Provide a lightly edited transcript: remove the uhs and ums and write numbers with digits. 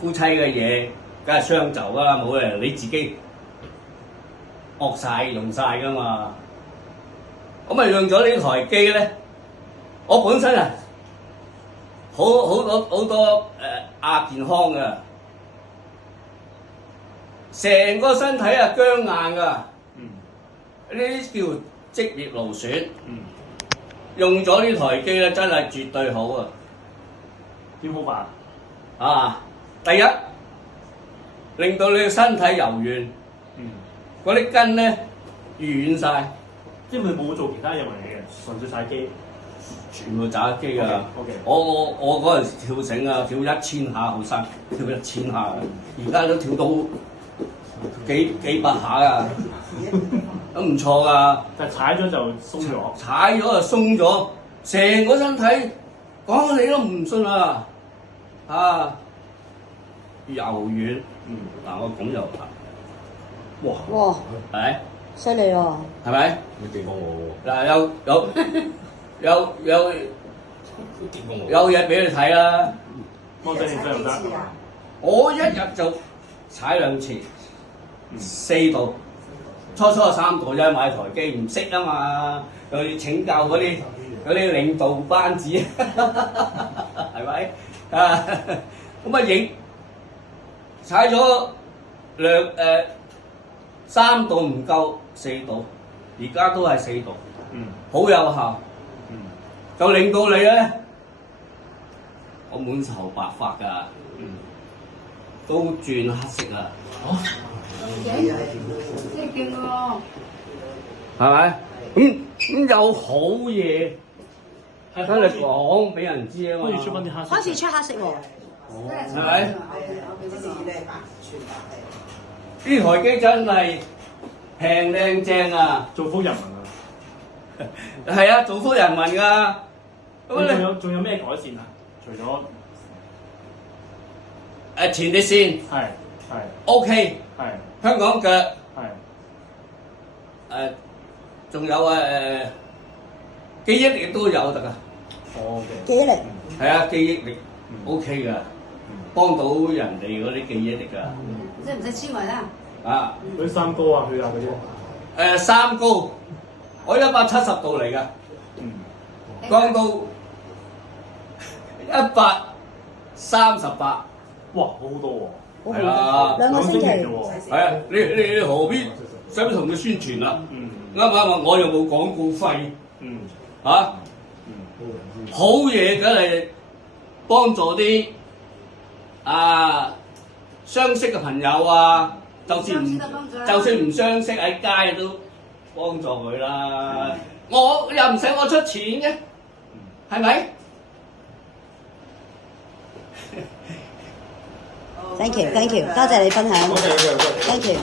夫妻嘅嘢，梗係相就啦，冇理由你自己惡晒用晒噶嘛。咁啊用咗呢台機咧，我本身啊好多亞健康嘅，成個身體啊僵硬噶，呢啲叫職業勞損。用咗呢台機咧，真係絕對好啊！點好法啊，第一令到你嘅身體柔軟，嗰啲筋咧軟晒，即係佢冇做其他任何嘢嘅，純粹晒機，全部打機㗎。OK，我嗰陣時跳繩啊，跳1000下好辛苦，跳1000下，而家都跳到幾百下啊，都唔錯㗎。但係踩咗就鬆咗，踩咗就鬆咗，成個身體講你都唔信啊！柔軟，嗱我咁又哇，哇，係咪？犀利喎！係咪？你地方我嗱有嘢俾你睇啦！幫真係真又得，我一日就踩2次，4度。初3度啫，買台機唔識啊嘛，又要請教嗰啲領導班子，係咪？咁啊影踩咗3度唔夠4度，而家都係4度，好有效，就令到你咧，我滿頭白髮㗎，都轉黑色啊！即係勁喎，係咪？咁有好嘢，等你講俾人知啊嘛。可以出翻啲黑色，開始出黑色喎。係咪？呢台機真係平靚正啊！造福人民啊！係啊，造福人民㗎。咁仲有咩改善啊？除咗前列腺係 OK，係香港腳係仲有記憶力都有得㗎。哦，記憶力係啊，記憶力 OK 㗎，幫到人哋嗰啲記憶力㗎。使唔使纖維啦？啊，嗰啲三高啊、血壓嗰啲，三高，我170度嚟㗎，降到138，哇，好好多喎！係啊， 2個星期啫喎，係啊，你何必使乜同佢宣傳啊？啱唔啱啊？我又冇廣告費，好嘢梗係幫助啲相識嘅朋友啊，就算唔相識喺街都幫助佢啦。我又唔使我出錢嘅，係咪？Thank you，多謝你分享。Thank you。